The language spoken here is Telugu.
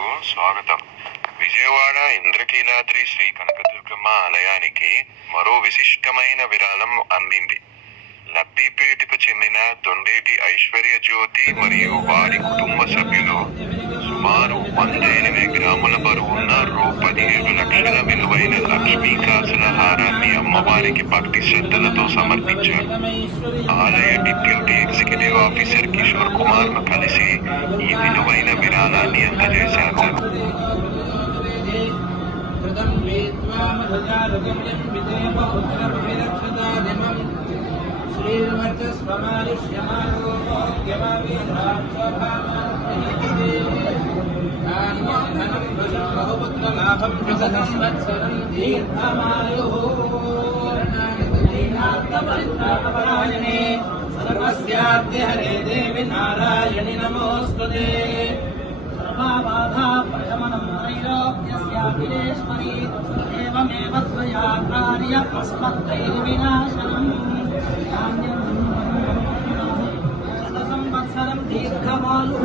కు స్వాగతం. విజయవాడ ఇంద్రకీలాద్రి శ్రీ కనకదుర్గమ్మ ఆలయానికి మరో విశిష్టమైన విరాళం అందింది. లబ్బిపేటకు చెందిన దొండేటి ఐశ్వర్య జ్యోతి మరియు వారి కుటుంబ సభ్యులు సుమారు 108 గ్రాముల బరువున్న రూ. 17 లక్షల విలువైన లక్ష్మీ కాసుల హారాన్ని అమ్మవారికి భక్తి శ్రద్ధలతో సమర్పించారు. ఆలయ deputy executive officer Kishore Kumar ను కలిసి ఈ విలువైన విరాళాన్ని అందజేశారు. హరే దేవి నారాయణి నమోస్తుతే. సర్వబాధాపశమనం త్రైలోక్యస్యాఖిలేశ్వరీ ఏవమేవ త్వయా కార్యమస్మత్తైర్వినాశనం. శత సంవత్సరం దీర్ఘమాయుః